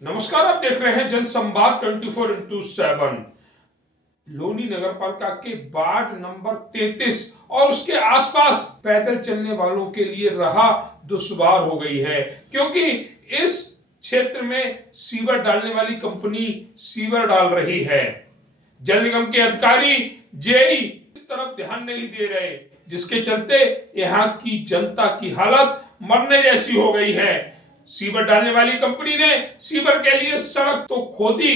नमस्कार, आप देख रहे हैं जनसंवाद 24x7। लोनी नगरपालिका के वार्ड नंबर 33 और उसके आसपास पैदल चलने वालों के लिए राह दुश्वार हो गई है, क्योंकि इस क्षेत्र में सीवर डालने वाली कंपनी सीवर डाल रही है। जल निगम के अधिकारी जेई इस तरफ ध्यान नहीं दे रहे, जिसके चलते यहाँ की जनता की हालत मरने जैसी हो गई है। सीवर डालने वाली कंपनी ने सीवर के लिए सड़क तो खोदी,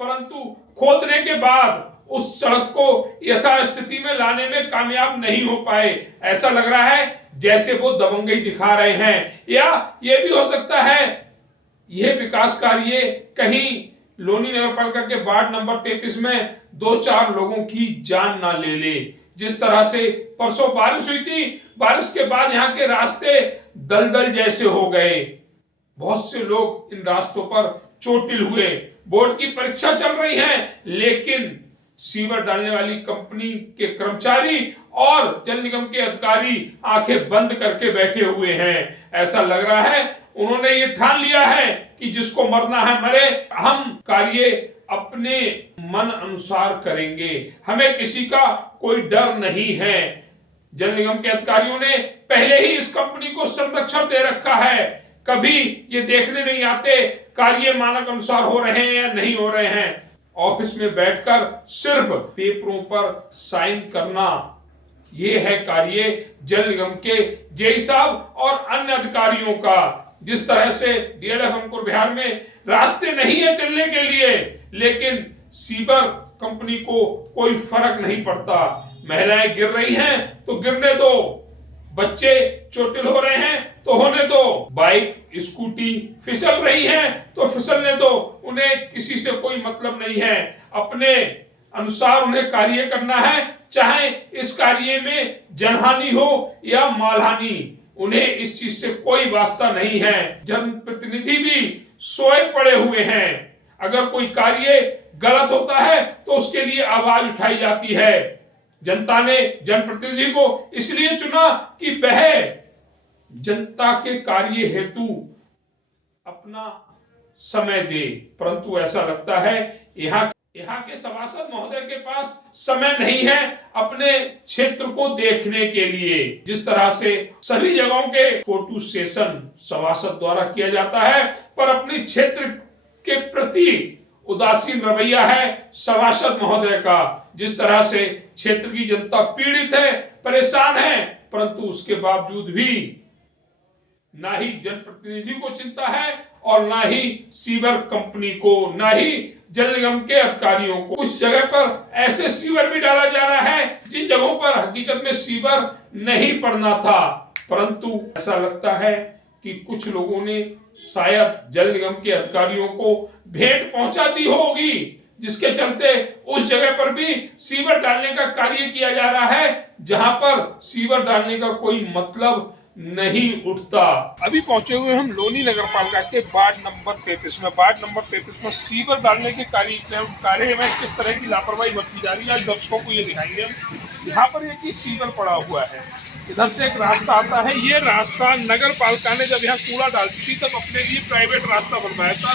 परंतु खोदने के बाद उस सड़क को यथास्थिति में लाने में कामयाब नहीं हो पाए। ऐसा लग रहा है जैसे वो दबंगई दिखा रहे हैं, या ये भी हो सकता है यह विकास कार्य कहीं लोनी नगरपालिका के वार्ड नंबर 33 में 2-4 लोगों की जान ना ले ले। जिस तरह से परसों बारिश हुई थी, बारिश के बाद यहाँ के रास्ते दलदल जैसे हो गए। बहुत से लोग इन रास्तों पर चोटिल हुए। बोर्ड की परीक्षा चल रही है, लेकिन सीवर डालने वाली कंपनी के कर्मचारी और जल निगम के अधिकारी आंखें बंद करके बैठे हुए हैं। ऐसा लग रहा है उन्होंने ये ठान लिया है कि जिसको मरना है मरे, हम कार्य अपने मन अनुसार करेंगे, हमें किसी का कोई डर नहीं है। जल निगम के अधिकारियों ने पहले ही इस कंपनी को संरक्षण दे रखा है, कभी ये देखने नहीं आते कार्य मानक अनुसार हो रहे हैं या नहीं हो रहे हैं। ऑफिस में बैठकर सिर्फ पेपरों पर साइन करना, ये है कार्य जल निगम के जेई साहब और अन्य अधिकारियों का। जिस तरह से डीएलएफ अंकुर बिहार में रास्ते नहीं है चलने के लिए, लेकिन सीवर कंपनी को कोई फर्क नहीं पड़ता। महिलाएं गिर रही हैं तो गिरने दो, बच्चे चोटिल हो रहे हैं तो होने दो, बाइक स्कूटी फिसल रही है तो फिसलने दो, उन्हें किसी से कोई मतलब नहीं है। अपने अनुसार उन्हें कार्य करना है, चाहे इस कार्य में जनहानि हो या मालहानि, उन्हें इस चीज से कोई वास्ता नहीं है। जनप्रतिनिधि भी सोए पड़े हुए हैं। अगर कोई कार्य गलत होता है तो उसके लिए आवाज उठाई जाती है। जनता ने जनप्रतिनिधि को इसलिए चुना कि वह जनता के कार्य हेतु अपना समय दे, परंतु ऐसा लगता है यहाँ के सभासद महोदय के पास समय नहीं है अपने क्षेत्र को देखने के लिए। जिस तरह से सभी जगहों के फोटो सेशन सभासद द्वारा किया जाता है, पर अपने क्षेत्र के प्रति उदासीन रवैया है सभासद महोदय का। जिस तरह से क्षेत्र की जनता पीड़ित है, परेशान है, परंतु उसके बावजूद भी ना ही जनप्रतिनिधि को चिंता है और ना ही सीवर कंपनी को, ना ही जल निगम के अधिकारियों को। कुछ जगह पर ऐसे सीवर भी डाला जा रहा है जिन जगहों पर हकीकत में सीवर नहीं पड़ना था, परंतु ऐसा लगता है कि कुछ लोगों ने शायद जल निगम के अधिकारियों को भेंट पहुंचा दी होगी, जिसके चलते उस जगह पर भी सीवर डालने का कार्य किया जा रहा है जहां पर सीवर डालने का कोई मतलब नहीं उठता। अभी पहुंचे हुए हम लोनी नगरपालिका के वार्ड नंबर 33 में। वार्ड नंबर 33 में सीवर डालने के कार्य में किस तरह की लापरवाही बरती जा रही है, आज दर्शकों को ये दिखाएंगे हम। यहाँ पर एक सीवर पड़ा हुआ है, इधर से एक रास्ता आता है। ये रास्ता नगर पालिका ने जब यहाँ कूड़ा डालती थी तब अपने लिए प्राइवेट रास्ता बनवाया था,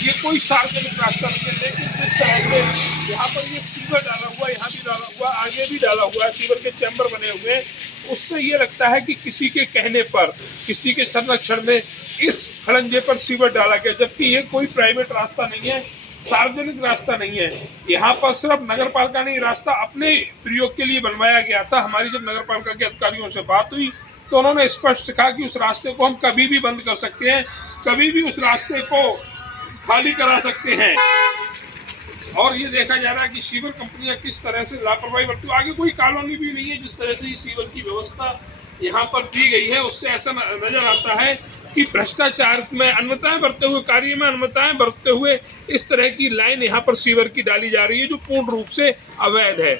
ये कोई सार्वजनिक रास्ता नहीं है। लेकिन जिस तरह से यहाँ पर ये सीवर डाला हुआ, यहाँ भी डाला हुआ, आगे भी डाला हुआ है, सीवर के चैम्बर बने हुए हैं, उससे ये लगता है कि किसी के कहने पर, किसी के संरक्षण में इस खड़ंजे पर सीवर डाला गया, जबकि ये कोई प्राइवेट रास्ता नहीं है, सार्वजनिक रास्ता नहीं है। यहाँ पर सिर्फ नगर पालिका ने रास्ता अपने प्रयोग के लिए बनवाया गया था। हमारी जब नगर पालिका के अधिकारियों से बात हुई तो उन्होंने स्पष्ट कहा कि उस रास्ते को हम कभी भी बंद कर सकते हैं, कभी भी उस रास्ते को खाली करा सकते हैं। और ये देखा जा रहा है कि सीवर कंपनियां किस तरह से लापरवाही बरती। आगे कोई कॉलोनी भी नहीं है, जिस तरह से सीवर की व्यवस्था यहाँ पर दी गई है उससे ऐसा नजर आता है कि भ्रष्टाचार में अन्यताएं बरतते हुए, कार्य में अन्यताएं बरतते हुए इस तरह की लाइन यहाँ पर सीवर की डाली जा रही है, जो पूर्ण रूप से अवैध है।